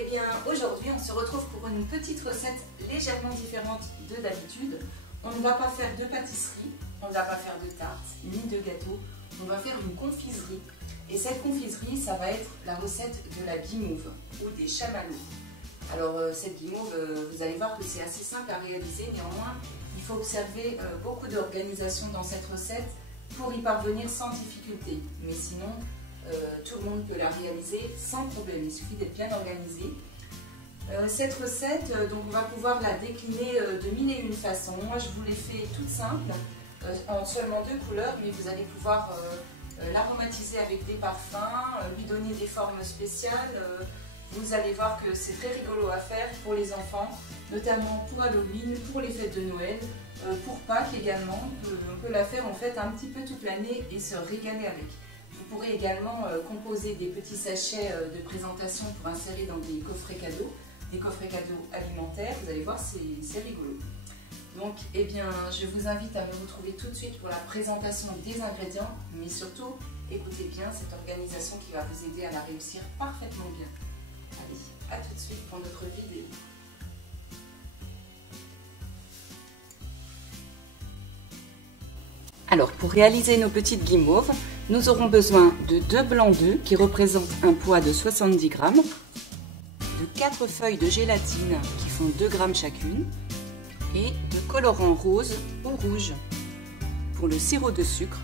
Eh bien aujourd'hui on se retrouve pour une petite recette légèrement différente de d'habitude. On ne va pas faire de pâtisserie, on ne va pas faire de tarte ni de gâteau, on va faire une confiserie. Et cette confiserie, ça va être la recette de la guimauve ou des chamallows. Alors cette guimauve, vous allez voir que c'est assez simple à réaliser, néanmoins il faut observer beaucoup d'organisation dans cette recette pour y parvenir sans difficulté. Mais sinon, tout le monde peut la réaliser sans problème, il suffit d'être bien organisé. Cette recette, donc on va pouvoir la décliner de mille et une façons. Moi je vous l'ai fait toute simple, en seulement 2 couleurs, mais vous allez pouvoir l'aromatiser avec des parfums, lui donner des formes spéciales. Vous allez voir que c'est très rigolo à faire pour les enfants, notamment pour Halloween, pour les fêtes de Noël, pour Pâques également. On peut la faire en fait un petit peu toute l'année et se régaler avec. Vous pourrez également composer des petits sachets de présentation pour insérer dans des coffrets cadeaux alimentaires. Vous allez voir, c'est rigolo. Donc, eh bien, je vous invite à me retrouver tout de suite pour la présentation des ingrédients, mais surtout, écoutez bien cette organisation qui va vous aider à la réussir parfaitement bien. Allez, à tout de suite pour notre vidéo. Alors, pour réaliser nos petites guimauves, nous aurons besoin de 2 blancs d'œufs qui représentent un poids de 70 g, de 4 feuilles de gélatine qui font 2 g chacune, et de colorant rose ou rouge. Pour le sirop de sucre,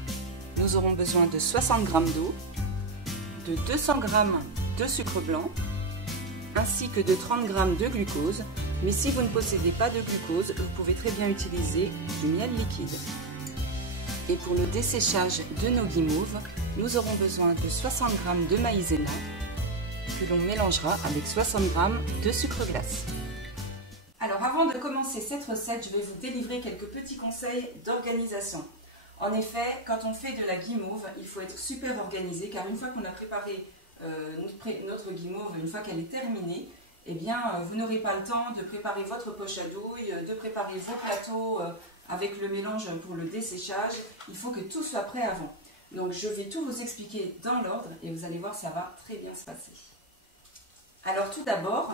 nous aurons besoin de 60 g d'eau, de 200 g de sucre blanc, ainsi que de 30 g de glucose, mais si vous ne possédez pas de glucose, vous pouvez très bien utiliser du miel liquide. Et pour le desséchage de nos guimauves, nous aurons besoin de 60 g de maïzena, que l'on mélangera avec 60 g de sucre glace. Alors avant de commencer cette recette, je vais vous délivrer quelques petits conseils d'organisation. En effet, quand on fait de la guimauve, il faut être super organisé, car une fois qu'on a préparé notre guimauve, une fois qu'elle est terminée, eh bien, vous n'aurez pas le temps de préparer votre poche à douille, de préparer vos plateaux avec le mélange pour le desséchage. Il faut que tout soit prêt avant. Donc je vais tout vous expliquer dans l'ordre et vous allez voir, ça va très bien se passer. Alors tout d'abord,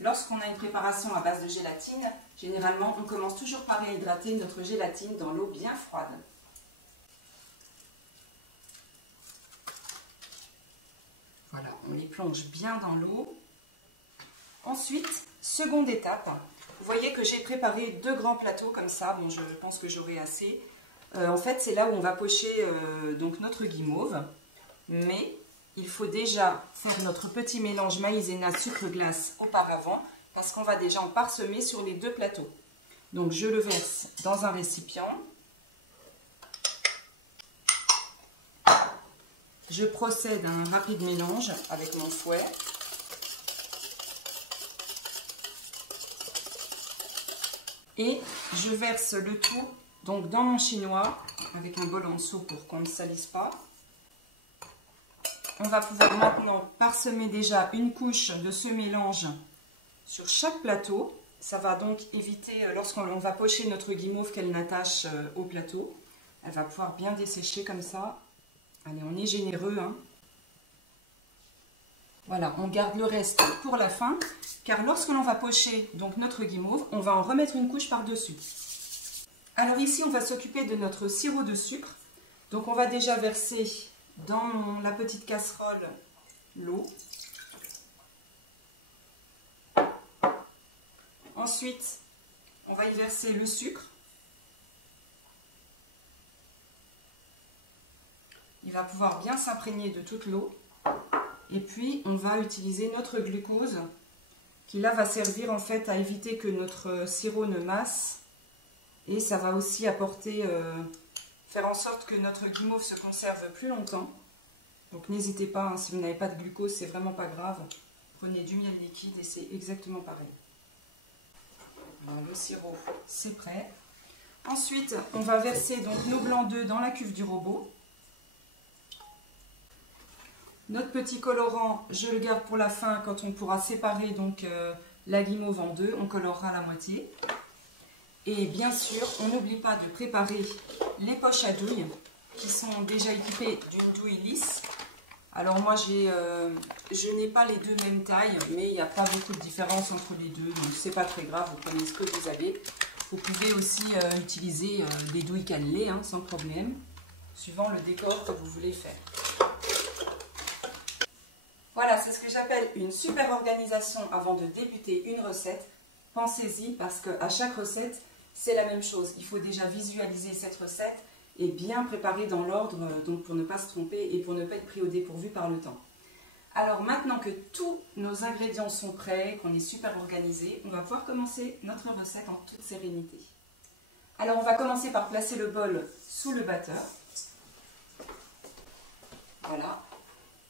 lorsqu'on a une préparation à base de gélatine, généralement on commence toujours par réhydrater notre gélatine dans l'eau bien froide. Voilà, on les plonge bien dans l'eau. Ensuite, seconde étape, vous voyez que j'ai préparé 2 grands plateaux comme ça. Bon, je pense que j'aurai assez. En fait, c'est là où on va pocher donc notre guimauve. Mais il faut déjà faire notre petit mélange maïzena sucre glace auparavant, parce qu'on va déjà en parsemer sur les 2 plateaux. Donc je le verse dans un récipient. Je procède à un rapide mélange avec mon fouet. Et je verse le tout donc dans mon chinois avec un bol en dessous pour qu'on ne salisse pas. On va pouvoir maintenant parsemer déjà une couche de ce mélange sur chaque plateau. Ça va donc éviter, lorsqu'on va pocher notre guimauve, qu'elle n'attache au plateau. Elle va pouvoir bien dessécher comme ça. Allez, on est généreux, hein. Voilà, on garde le reste pour la fin, car lorsque l'on va pocher donc notre guimauve, on va en remettre une couche par-dessus. Alors ici, on va s'occuper de notre sirop de sucre. Donc on va déjà verser dans la petite casserole l'eau. Ensuite, on va y verser le sucre. Il va pouvoir bien s'imprégner de toute l'eau. Et puis, on va utiliser notre glucose qui là va servir en fait à éviter que notre sirop ne masse. Et ça va aussi apporter, faire en sorte que notre guimauve se conserve plus longtemps. Donc n'hésitez pas, hein, si vous n'avez pas de glucose, c'est vraiment pas grave. Prenez du miel liquide et c'est exactement pareil. Alors, le sirop, c'est prêt. Ensuite, on va verser donc nos blancs d'œufs dans la cuve du robot. Notre petit colorant, je le garde pour la fin quand on pourra séparer donc la guimauve en deux. On colorera la moitié. Et bien sûr, on n'oublie pas de préparer les poches à douille qui sont déjà équipées d'une douille lisse. Alors moi je n'ai pas les deux mêmes tailles, mais il n'y a pas beaucoup de différence entre les deux, donc c'est pas très grave, vous prenez ce que vous avez. Vous pouvez aussi utiliser des douilles cannelées, hein, sans problème, suivant le décor que vous voulez faire. Voilà, c'est ce que j'appelle une super organisation avant de débuter une recette. Pensez-y parce qu'à chaque recette, c'est la même chose. Il faut déjà visualiser cette recette et bien préparer dans l'ordre, donc pour ne pas se tromper et pour ne pas être pris au dépourvu par le temps. Alors maintenant que tous nos ingrédients sont prêts, qu'on est super organisé, on va pouvoir commencer notre recette en toute sérénité. Alors on va commencer par placer le bol sous le batteur. Voilà.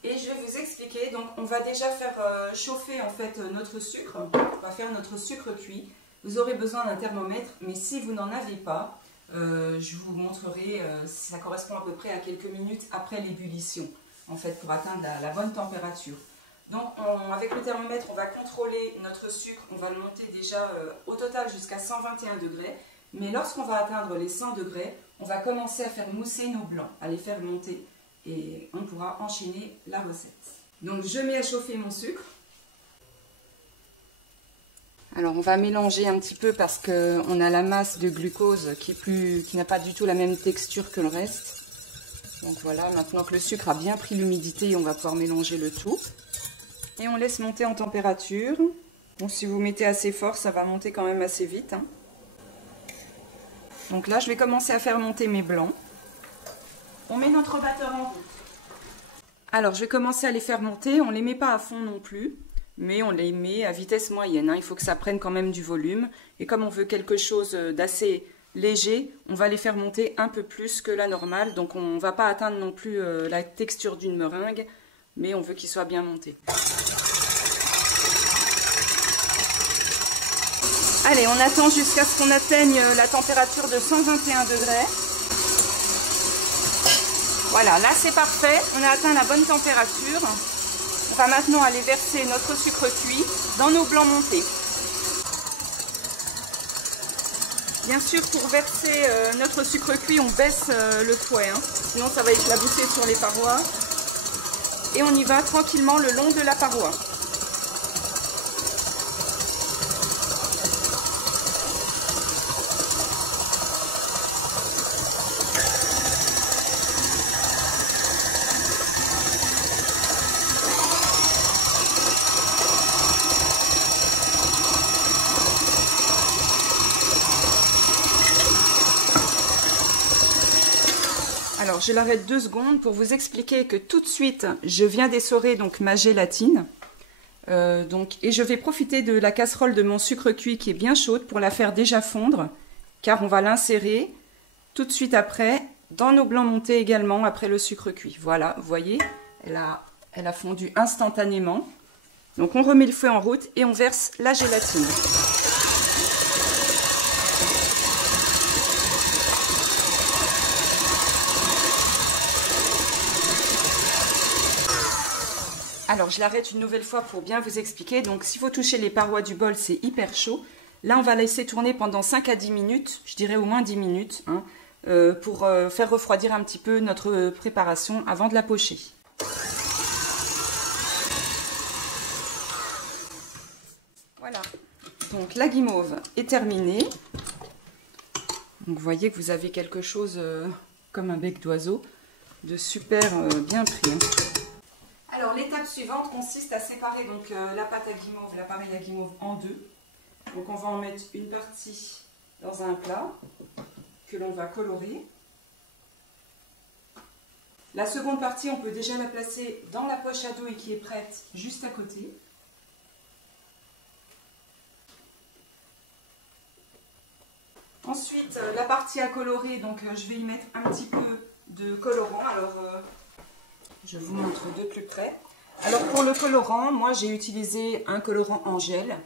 Et je vais vous expliquer, donc on va déjà faire chauffer en fait notre sucre, on va faire notre sucre cuit. Vous aurez besoin d'un thermomètre, mais si vous n'en avez pas, je vous montrerai, ça correspond à peu près à quelques minutes après l'ébullition, en fait, pour atteindre la bonne température. Donc avec le thermomètre, on va contrôler notre sucre, on va le monter déjà au total jusqu'à 121 degrés, mais lorsqu'on va atteindre les 100 degrés, on va commencer à faire mousser nos blancs, à les faire monter. Et on pourra enchaîner la recette. Donc je mets à chauffer mon sucre. Alors on va mélanger un petit peu parce qu'on a la masse de glucose qui n'a pas du tout la même texture que le reste. Donc voilà, maintenant que le sucre a bien pris l'humidité, on va pouvoir mélanger le tout. Et on laisse monter en température. Bon, si vous mettez assez fort, ça va monter quand même assez vite, hein. Donc là, je vais commencer à faire monter mes blancs. On met notre batteur en route. Alors, je vais commencer à les faire monter. On ne les met pas à fond non plus, mais on les met à vitesse moyenne, hein. Il faut que ça prenne quand même du volume. Et comme on veut quelque chose d'assez léger, on va les faire monter un peu plus que la normale. Donc, on ne va pas atteindre non plus la texture d'une meringue, mais on veut qu'ils soient bien montés. Allez, on attend jusqu'à ce qu'on atteigne la température de 121 degrés. Voilà, là c'est parfait, on a atteint la bonne température. On va maintenant aller verser notre sucre cuit dans nos blancs montés. Bien sûr, pour verser notre sucre cuit, on baisse le fouet, hein. Sinon ça va éclabousser sur les parois. Et on y va tranquillement le long de la paroi. Alors, je l'arrête 2 secondes pour vous expliquer que tout de suite, je viens d'essorer donc ma gélatine. Et je vais profiter de la casserole de mon sucre cuit qui est bien chaude pour la faire déjà fondre, car on va l'insérer tout de suite après dans nos blancs montés également après le sucre cuit. Voilà, vous voyez, elle a fondu instantanément. Donc, on remet le feu en route et on verse la gélatine. Alors, je l'arrête une nouvelle fois pour bien vous expliquer. Donc, s'il faut toucher les parois du bol, c'est hyper chaud. Là, on va laisser tourner pendant 5 à 10 minutes, je dirais au moins 10 minutes, hein, pour faire refroidir un petit peu notre préparation avant de la pocher. Voilà. Donc, la guimauve est terminée. Donc, vous voyez que vous avez quelque chose comme un bec d'oiseau de super bien pris. Alors l'étape suivante consiste à séparer donc la pâte à guimauve, l'appareil à guimauve en deux. Donc on va en mettre une partie dans un plat que l'on va colorer. La seconde partie, on peut déjà la placer dans la poche à douille qui est prête juste à côté. Ensuite, la partie à colorer, donc je vais y mettre un petit peu de colorant. Alors, je vous montre de plus près. Alors, pour le colorant, moi j'ai utilisé un colorant en gel,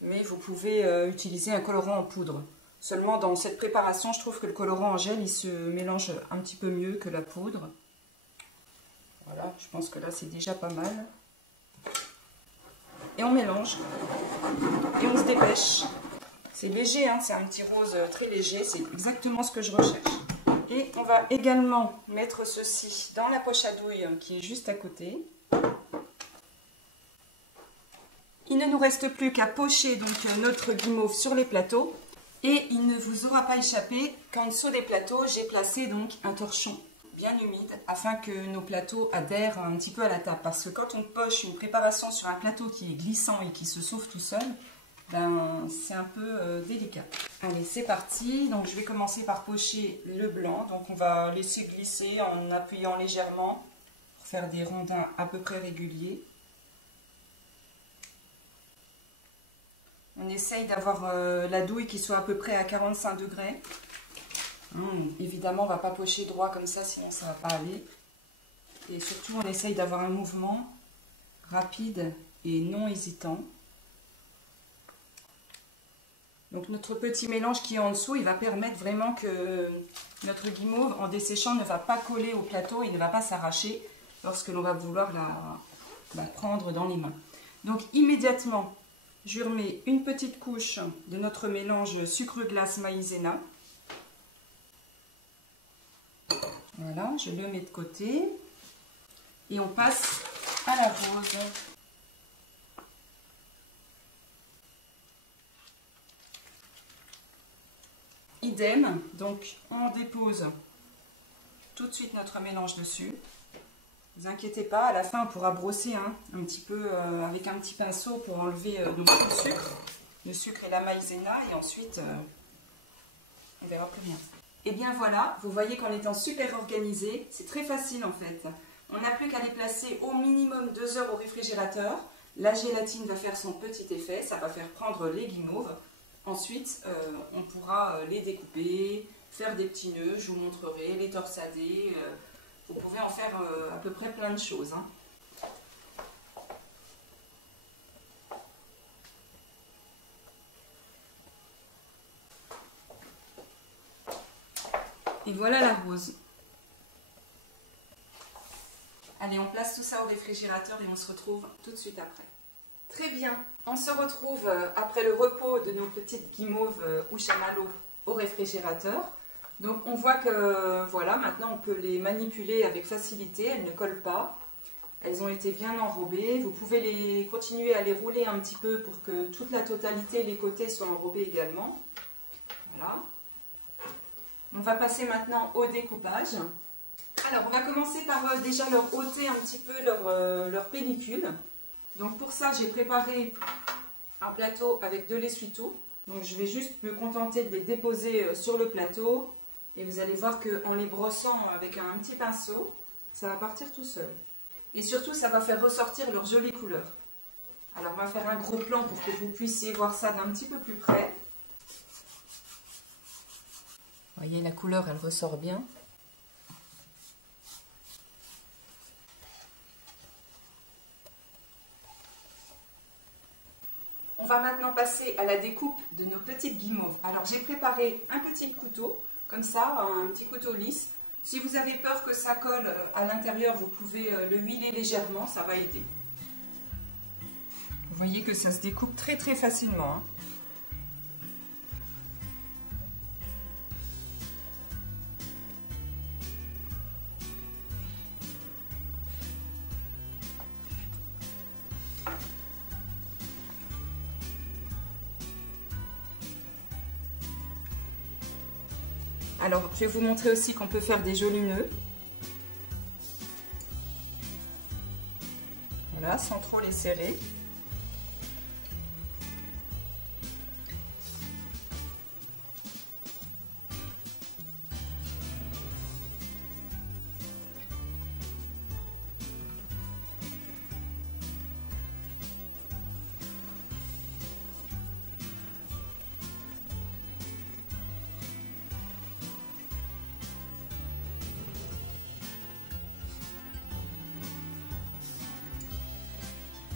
mais vous pouvez utiliser un colorant en poudre. Seulement, dans cette préparation, je trouve que le colorant en gel, il se mélange un petit peu mieux que la poudre. Voilà, je pense que là, c'est déjà pas mal. Et on mélange. Et on se dépêche. C'est léger, hein, c'est un petit rose très léger, c'est exactement ce que je recherche. Et On va également mettre ceci dans la poche à douille qui est juste à côté. Il ne nous reste plus qu'à pocher donc notre guimauve sur les plateaux. Et il ne vous aura pas échappé qu'en dessous des plateaux, j'ai placé donc un torchon bien humide afin que nos plateaux adhèrent un petit peu à la table. Parce que quand on poche une préparation sur un plateau qui est glissant et qui se sauve tout seul, ben, c'est un peu délicat. Allez, c'est parti. Donc je vais commencer par pocher le blanc. Donc on va laisser glisser en appuyant légèrement pour faire des rondins à peu près réguliers. On essaye d'avoir la douille qui soit à peu près à 45 degrés. Évidemment, on ne va pas pocher droit comme ça, sinon ça ne va pas aller. Et surtout, on essaye d'avoir un mouvement rapide et non hésitant. Donc notre petit mélange qui est en dessous, il va permettre vraiment que notre guimauve, en desséchant, ne va pas coller au plateau et ne va pas s'arracher lorsque l'on va vouloir la prendre dans les mains. Donc immédiatement, je remets une petite couche de notre mélange sucre-glace maïzena. Voilà, je le mets de côté. Et on passe à la rose. Idem, donc on dépose tout de suite notre mélange dessus. Ne vous inquiétez pas, à la fin on pourra brosser un petit peu avec un petit pinceau pour enlever donc, le sucre et la maïzena, et ensuite on verra plus rien. Et bien voilà, vous voyez qu'en étant super organisé, c'est très facile en fait. On n'a plus qu'à les placer au minimum 2 heures au réfrigérateur. La gélatine va faire son petit effet, ça va faire prendre les guimauves. Ensuite, on pourra les découper, faire des petits nœuds, je vous montrerai, les torsader. Vous pouvez en faire à peu près plein de choses. Et voilà la rose. Allez, on place tout ça au réfrigérateur et on se retrouve tout de suite après. Très bien, on se retrouve après le repos de nos petites guimauves ou chamallows au réfrigérateur. Donc on voit que voilà, maintenant on peut les manipuler avec facilité, elles ne collent pas. Elles ont été bien enrobées. Vous pouvez continuer à les rouler un petit peu pour que toute la totalité, les côtés soient enrobés également. Voilà. On va passer maintenant au découpage. Alors on va commencer par déjà leur ôter un petit peu leur pellicule. Donc pour ça j'ai préparé un plateau avec de l'essuie-tout. Donc je vais juste me contenter de les déposer sur le plateau. Et vous allez voir qu'en les brossant avec un petit pinceau, ça va partir tout seul. Et surtout ça va faire ressortir leur jolie couleur. Alors on va faire un gros plan pour que vous puissiez voir ça d'un petit peu plus près. Vous voyez, la couleur elle ressort bien. On va maintenant passer à la découpe de nos petites guimauves. Alors j'ai préparé un petit couteau, comme ça, un petit couteau lisse. Si vous avez peur que ça colle à l'intérieur, vous pouvez le huiler légèrement, ça va aider. Vous voyez que ça se découpe très très facilement. Alors, je vais vous montrer aussi qu'on peut faire des jolis nœuds. Voilà, sans trop les serrer.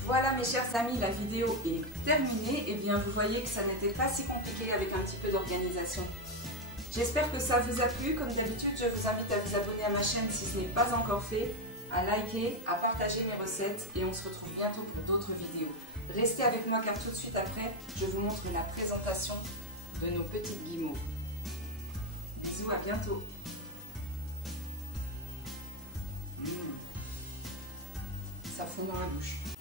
Voilà mes chers amis, la vidéo est terminée. Et bien vous voyez que ça n'était pas si compliqué avec un petit peu d'organisation. J'espère que ça vous a plu. Comme d'habitude, je vous invite à vous abonner à ma chaîne si ce n'est pas encore fait, à liker, à partager mes recettes et on se retrouve bientôt pour d'autres vidéos. Restez avec moi car tout de suite après, je vous montre la présentation de nos petites guimauves. Bisous, à bientôt. ça fond dans la bouche.